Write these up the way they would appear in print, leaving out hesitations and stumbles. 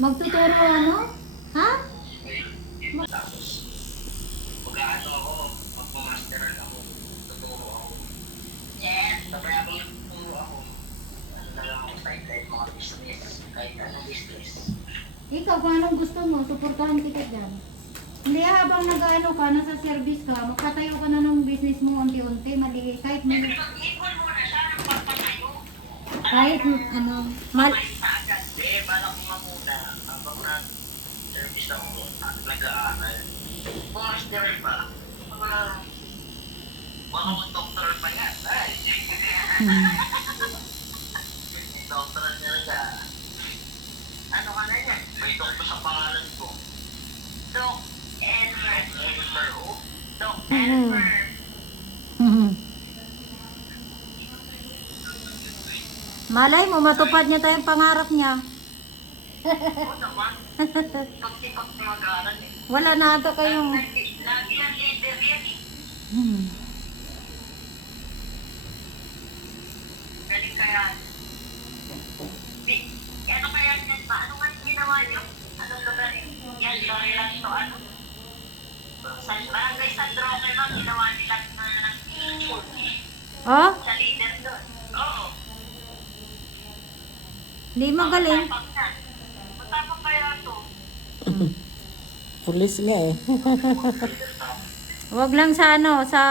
Magtuturo ano? Ha? Tapos, mag-ano ako, magpamasteral ako, tuturo ako. Yes! Sabay ako nagtuturo ako. Ano na lang ako sideline mga business, kahit anong business. Ikaw, kung anong gusto mo, suportahan kita dyan. Hindi habang nag-ano ka, nasa service ka, magtatayo ka na ng business mo unti-unti, mali, kahit may... Mag-ipon muna siya ng pagpatayo. Kahit ano, mal... Hindi, balak ko muna habang nag-service ako at nag-aaral. Pumasteral pa. Baka mag-doctor pa yan. Ay! May doctoral niya na. Ano ka na yan? May doctor sa pangalan ko. Doc Elmer. Elmer, oh. Doc Elmer. Malay mo, matupad niya tayong pangarap niya. Oo naman. Pag-tipag mag-aaral eh. Wala na ata kayong... Lagi ang leader yan eh. Galing kaya. Ano kaya yan ba? Ano nga yung ginawa niyo? Anong lugar eh? Yan, sorry lang ito. Ano? Sa barangay San Roque ba, ginawa nila na school Oh? sa leader doon. Oo. Hindi magaling. Matapang kaya ito. Pulis nga eh. Wag lang sa ano, sa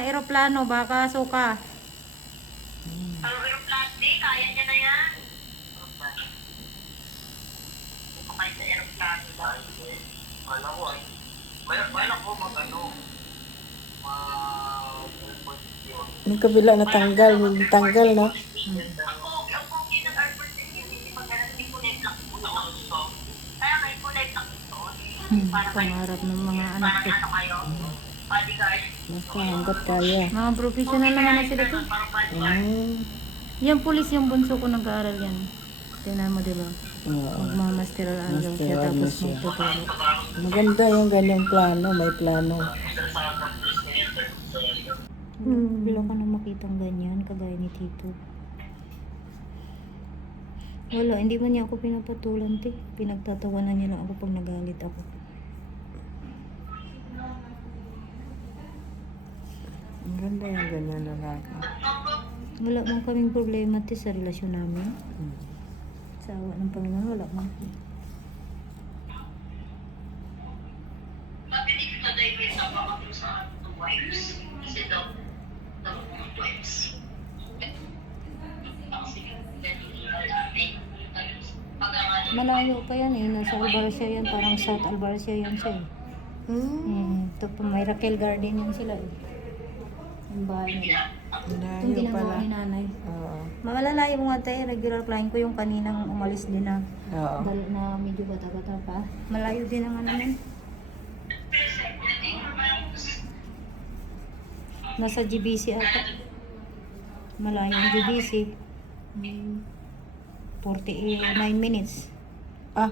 eroplano, baka suka. Pero plastic, kaya niya na yan. Kumay sa aeroplano ba? Wala ko ay. Wala ko mag-ano. Yung kabila natanggal, tanggal na. Ang pogi ng arbor hindi pagkakas ni kulay black po na gusto. Kaya may kulay black ito. Pangarap ng mga anak ko. Ano kayo? Bodyguard. Basta hanggat kaya. Mga professional naman na sila to. Parang bodyguard. Yung pulis, yung bunso ko nag-aaral yan. Tingnan mo, diba? Oo. Magmamasteral ano siya, Masteral tapos siya. magtuturo. Maganda yung ganyang plano, may plano. Wala ka na makitang ganyan, kagaya ni Tito. Wala, hindi man niya ako pinapatulan, te. Pinagtatawanan niya lang ako pag nagalit ako. Ang ganda yung ganyan lalaki. Wala man kaming problema, te, sa relasyon namin. Sa awa ng Panginoon, wala man. Mabilis ka dahil may sama ka sa wives. Kasi daw, wives. Malayo pa yan eh, nasa Albarcia yan, parang South Albarcia yan siya eh. Ito pa, may Raquel Garden yan sila eh. Yung bahay nila. Itong Layo ginagawa pala. ni nanay. Oo. Malalayo mo nga tayo, regular client ko yung kaninang umalis din na, Oo. na medyo bata-bata pa. Malayo din ang ano nun. Nasa GBC ata. Malayo ang GBC. 49 minutes. Ah,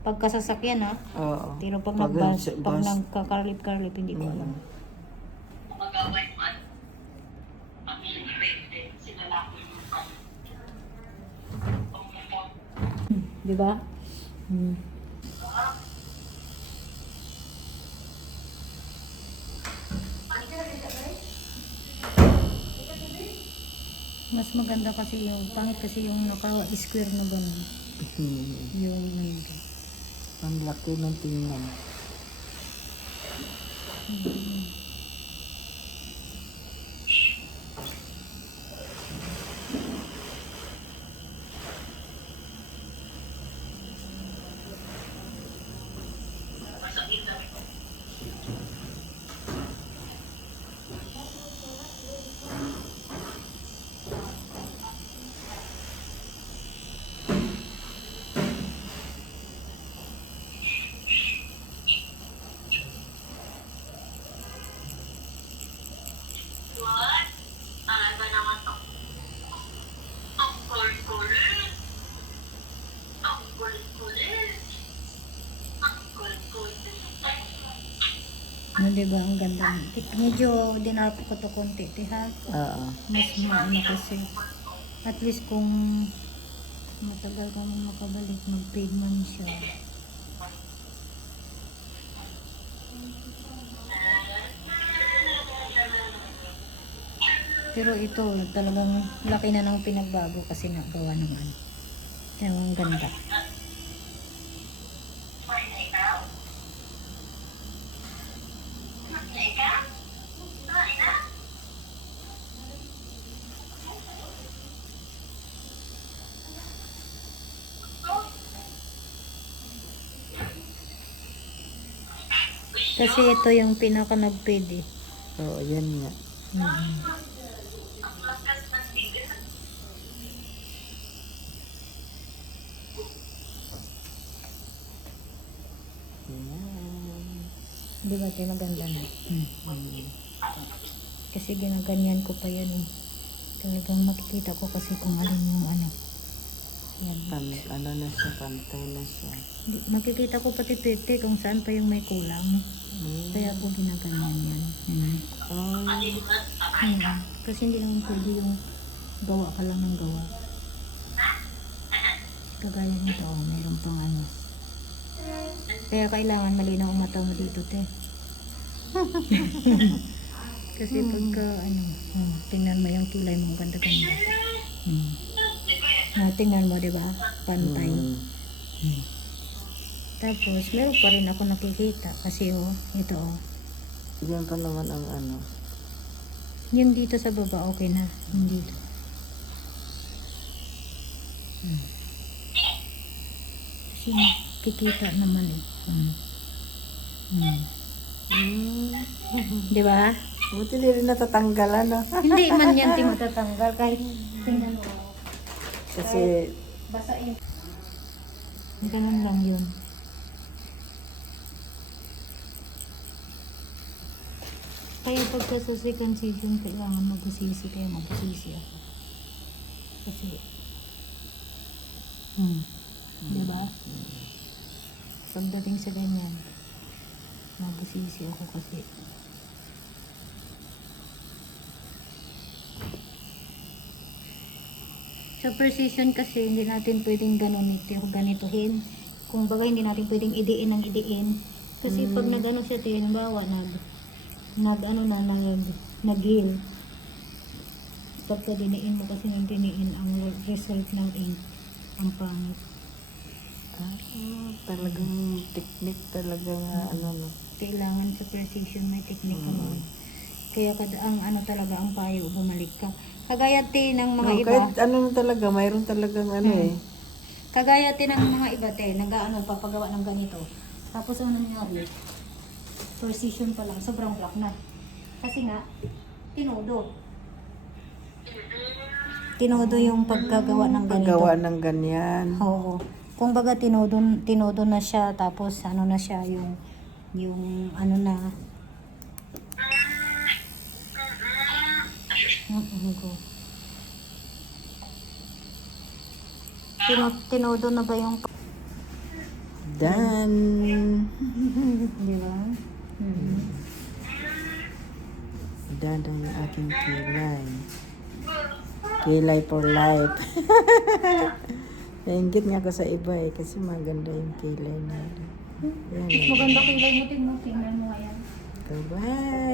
Pagkasasakyan ha. oo. Pero pag Pag- nag-bus, pag bus. nagkakarlip-karlip, hindi ko alam. Mag-away man. Pag-ibig sila lang. Di ba? Mas maganda kasi yung pangit kasi yung naka-square na gano'n. Yung Ang laki ng tingnan. What? Talaga naman to. Ang kulit-kulit. Ang kulit-kulit. Ang kulit-kulit. ano, diba? Ang ganda. Medyo dinapo ko to konti, ha? Oo. Mas maano kasi. At least kung Matagal ka mong makabalik, mag-paid man siya. Pero ito, talagang laki na ng pinagbago kasi nagawa ng ano. Kaya ang ganda. Kasi ito yung pinaka nag-paid eh. Oo, yan nga. Mhm. Yan. Di ba tayo maganda na? Mm. Kasi ginaganyan ko pa yan eh. Talagang makikita ko kasi kung alin yung ano. Yan. Ano na siya, pantay na siya. Nakikita ko pati pete kung saan pa yung may kulang. Mm. Kaya ko ginaganyan yan. Oh, Kasi hindi naman pwede yung gawa ka lang ng gawa. Kagaya nito, oh, mayroon pang ano. Kaya kailangan malinaw ang mata mo dito, te. Kasi pagka, ano, tingnan mo yung kilay mo, ganda-ganda. Tingnan mo, di ba? Pantay. mm. Tapos, meron pa rin ako nakikita. Kasi, oh, ito, oh. Yan pa naman ang ano. Yung dito sa baba, okay na. Yung dito. Kasi nakikita naman eh. Di ba? Buti di rin natatanggalan, no? Hindi man yan matatanggal kahit tingnan mo. Kasi, Basain. Ganun lang yun. Kaya pagka sa second season, kailangan magbusisi kaya magbusisi ako. Kasi, di ba? Pagdating sa ganyan, magbusisi ako kasi. Sa precision kasi, hindi natin pwedeng ganituhin. Kung baga, hindi natin pwedeng idiin ng idiin. Kasi pag nagano siya, halimbawa, nag-heal. Pagka diniin mo kasi ng diniin, ang result ng ink, ang pangit. talagang technique talaga nga, ano, no? Kailangan sa precision may technique naman. Kaya ang ano talaga, ang payo, bumalik ka. Kagaya ng mga No, iba. kahit ano na talaga, mayroon talagang ano eh. Kagaya ng mga iba, papagawa ng ganito. Tapos ano nangyari? Precision pa lang, sobrang black na. Kasi nga, tinodo. Tinodo yung pagkagawa ng ganito. Paggawa ng ganyan. Oo. Kung baga tinodo na siya, tapos ano na siya, yung ano na. Go. Tinodo na ba yung Done. di ba? Done ang aking kilay. Kilay for life. Nainggit nga ako sa iba eh, kasi maganda yung kilay nila. Yan eh. Maganda kilay mo, tingnan mo, ayan. Bye.